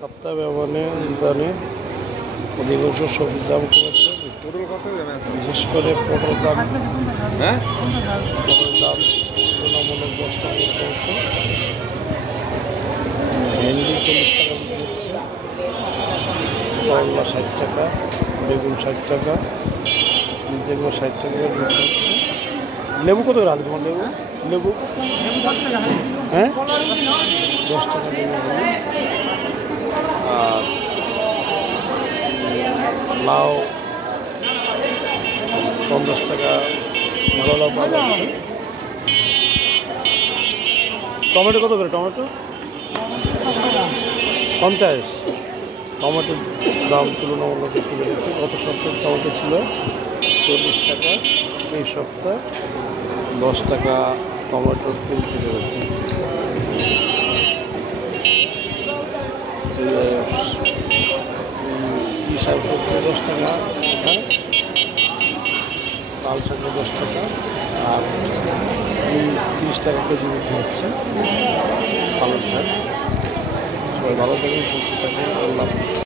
সপ্তাহ ব্যবধানে অধিকাংশ সবজির দাম কমেছে, বিশেষ করে পটলের দাম। পটলের দাম তুলনামূলক 10 টাকা কমছে। ভেন্ডি 40 টাকা বিক্রি হচ্ছে, করলা 60 টাকা, বেগুন 60 টাকা, যেগুলো 60 টাকা করে বিক্রি হচ্ছে। লেবু কত করে আনবে তোমার? লেবু হ্যাঁ 10 টাকা লেবু। আর লাউ 50 টাকা, ভালো লাউ পাওয়া যাচ্ছে। টমেটো কত করে? টমেটো 50। টমেটোর দাম তুলনামূলক একটু বেড়েছে। গত সপ্তাহে টমেটো ছিল 40 টাকা, এই সপ্তাহে 10 টাকা টমেটোর কিনতে পেরেছে। শাক 10 টাকা, লাল শাক 10 টাকা, আর 30 টাকা কেজি বিক্রি হচ্ছে পালং শাক। সবাই ভালো থাকুন, সুস্থ থাকুন, আল্লাহ হাফেজ।